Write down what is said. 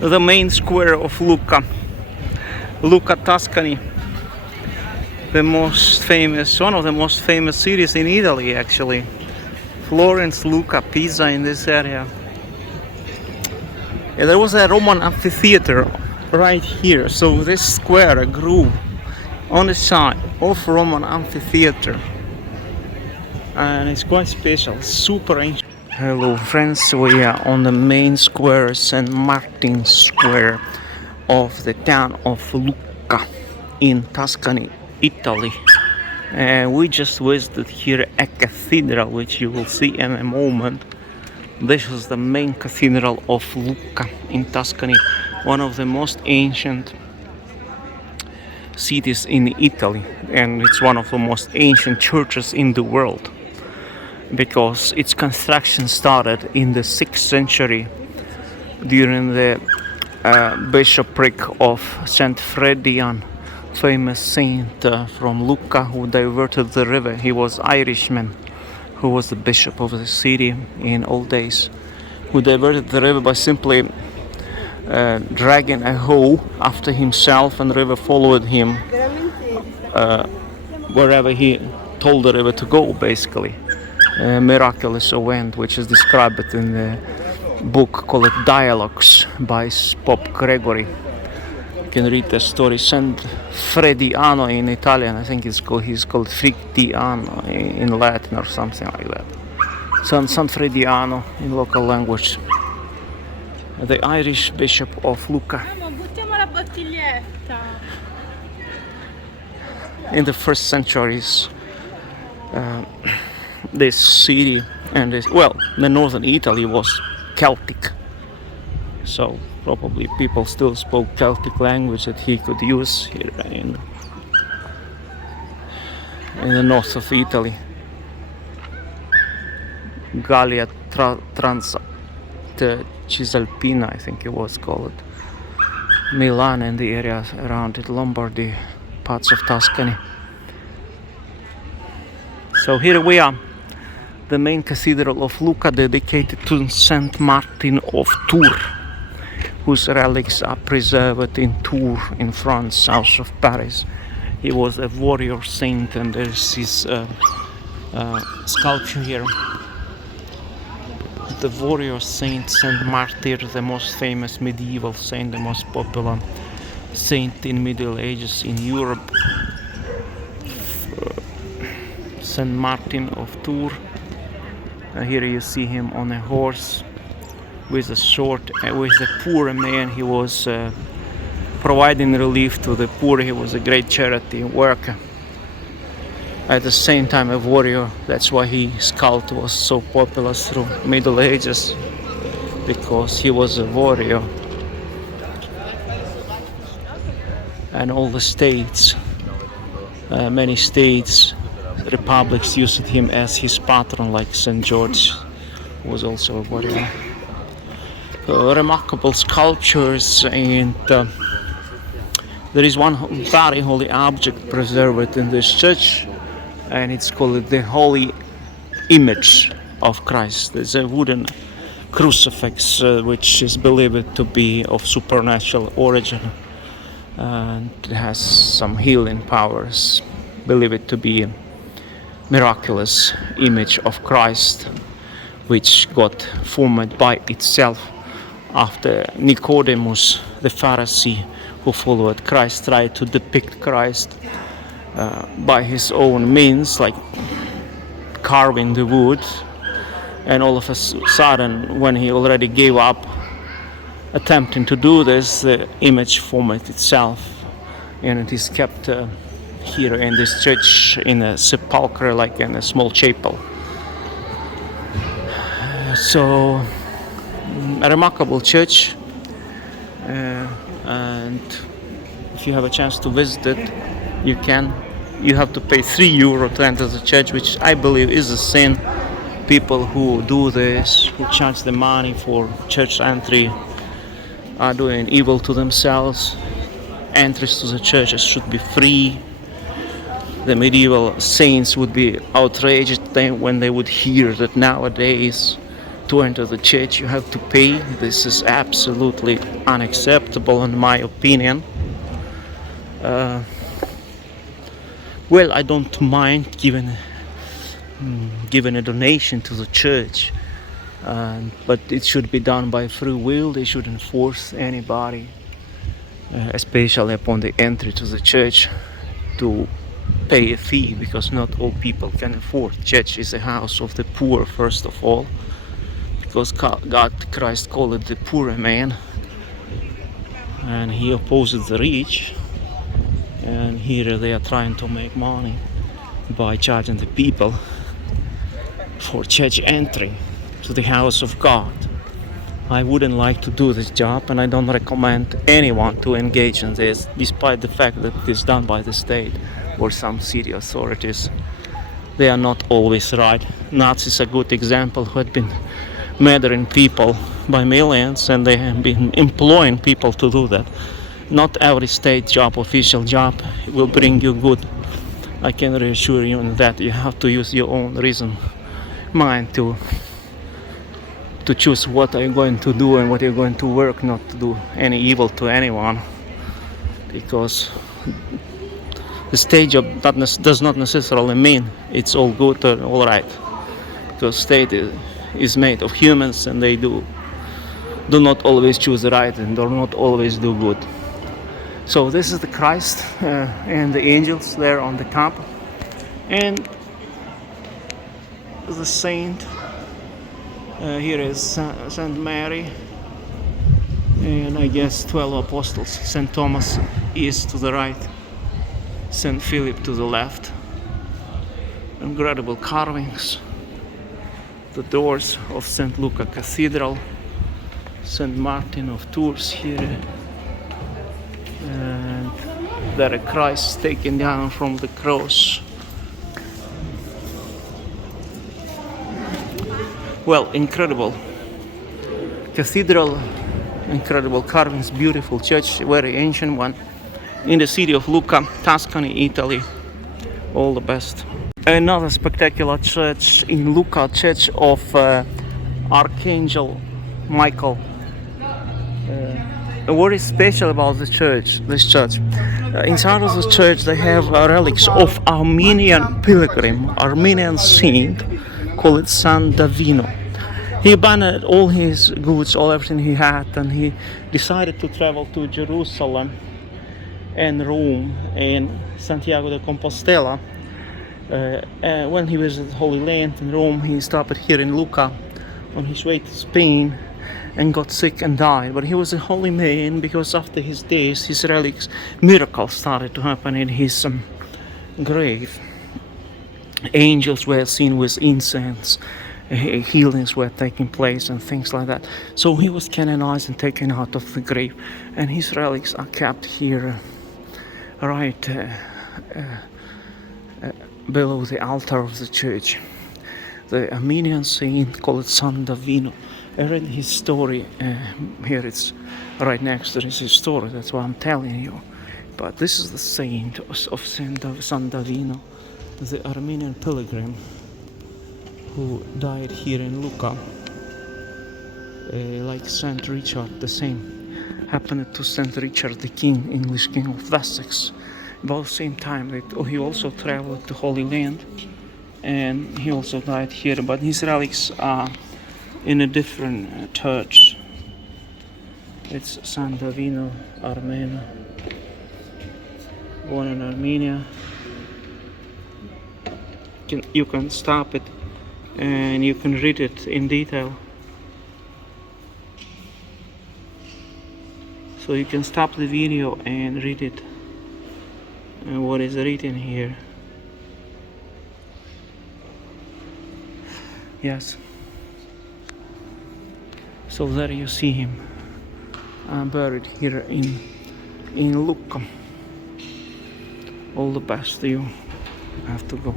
the main square of Lucca, Tuscany, one of the most famous cities in Italy actually. Florence, Lucca, Pisa, in this area. Yeah, there was a Roman amphitheater right here, so this square grew on the side of Roman amphitheater, and it's quite special, super ancient. Hello friends, we are on the main square, St. Martin's Square of the town of Lucca in Tuscany, Italy. And we just visited here a cathedral, which you will see in a moment. This is the main cathedral of Lucca in Tuscany, one of the most ancient cities in Italy, and it's one of the most ancient churches in the world, because its construction started in the 6th century during the bishopric of Saint Fredian, famous saint from Lucca, who diverted the river. He was Irishman, who was the bishop of the city in old days, who diverted the river by simply dragging a hoe after himself, and the river followed him wherever he told the river to go, basically. A miraculous event which is described in the book called Dialogues by Pope Gregory. You can read the story. Saint Frediano in Italian, I think he's called Frictiano in Latin or something like that. San Frediano in local language. The Irish Bishop of Lucca. In the first centuries, this city and the northern Italy was Celtic. So probably people still spoke Celtic language that he could use here in the north of Italy. Gallia Cisalpina, I think it was called. Milan and the areas around it, Lombardy, parts of Tuscany. So here we are, the main cathedral of Lucca, dedicated to Saint Martin of Tours, whose relics are preserved in Tours in France, south of Paris. He was a warrior saint, and there's his sculpture here. The warrior saint, Saint Martyr, the most famous medieval saint, the most popular saint in Middle Ages in Europe. Saint Martin of Tours. Here you see him on a horse with a sword, with a poor man. He was providing relief to the poor. He was a great charity worker. At the same time a warrior. That's why his cult was so popular through Middle Ages, because he was a warrior. And all the states, many states, republics used him as his patron, like St. George, who was also a warrior. Remarkable sculptures, and there is one very holy object preserved in this church, and it's called the Holy Image of Christ. It's a wooden crucifix which is believed to be of supernatural origin, and it has some healing powers, believed to be a miraculous image of Christ, which got formed by itself after Nicodemus, the Pharisee who followed Christ, tried to depict Christ by his own means, like carving the wood, and all of a sudden, when he already gave up attempting to do this, the image formed itself, and it is kept here in this church in a sepulchre, like in a small chapel. So a remarkable church, and if you have a chance to visit it, you can. You have to pay €3 to enter the church, which I believe is a sin. People who do this, who charge the money for church entry, are doing evil to themselves. Entries to the churches should be free. The medieval saints would be outraged when they would hear that nowadays to enter the church you have to pay. This is absolutely unacceptable in my opinion. Well, I don't mind giving a donation to the church, but it should be done by free will. They shouldn't force anybody, especially upon the entry to the church, to pay a fee, because not all people can afford. Church is a house of the poor, first of all, because God, Christ called it the poor man, and he opposes the rich. And here they are trying to make money by charging the people for church entry to the house of God. I wouldn't like to do this job, and I don't recommend anyone to engage in this, despite the fact that it is done by the state or some city authorities. They are not always right. Nazis are a good example, who had been murdering people by millions, and they have been employing people to do that. Not every state job, official job, will bring you good. I can reassure you on that. You have to use your own reason, mind to choose what are you going to do and what you're going to work, not to do any evil to anyone, because the state job does not necessarily mean it's all good or all right, because state is made of humans, and they do not always choose the right and do not always do good. So this is the Christ and the angels there on the top, and the saint. Here is Saint Mary, and I guess 12 apostles. Saint Thomas is to the right, Saint Philip to the left. Incredible carvings. The doors of Saint Lucca Cathedral, Saint Martin of Tours here, and there a Christ taken down from the cross. Well, incredible cathedral, incredible carvings, beautiful church, very ancient one, in the city of Lucca, Tuscany, Italy. All the best. Another spectacular church in Lucca, church of Archangel Michael. What is special about this church? Inside of the church they have relics of Armenian pilgrim, Armenian saint called San Davino. He abandoned all his goods, everything he had, and he decided to travel to Jerusalem and Rome and Santiago de Compostela. When he visited Holy Land in Rome, he stopped here in Lucca on his way to Spain and got sick and died. But he was a holy man, because after his days, his relics, miracles started to happen in his grave. Angels were seen with incense, healings were taking place and things like that. So he was canonized and taken out of the grave, and his relics are kept here right below the altar of the church. The Armenian saint called San Davino. I read his story, here it's right next to his story, that's why I'm telling you. But this is the saint of San Davino, the Armenian pilgrim who died here in Lucca. Like Saint Richard, the same happened to Saint Richard the King, English King of Wessex. About the same time that he also traveled to Holy Land, and he also died here, but his relics are in a different church. It's San Davino, Armenia, born in Armenia. You can stop it and you can read it in detail. So you can stop the video and read it, and what is written here. Yes. So there you see him. I'm buried here in Lucca. All the best to you. I have to go.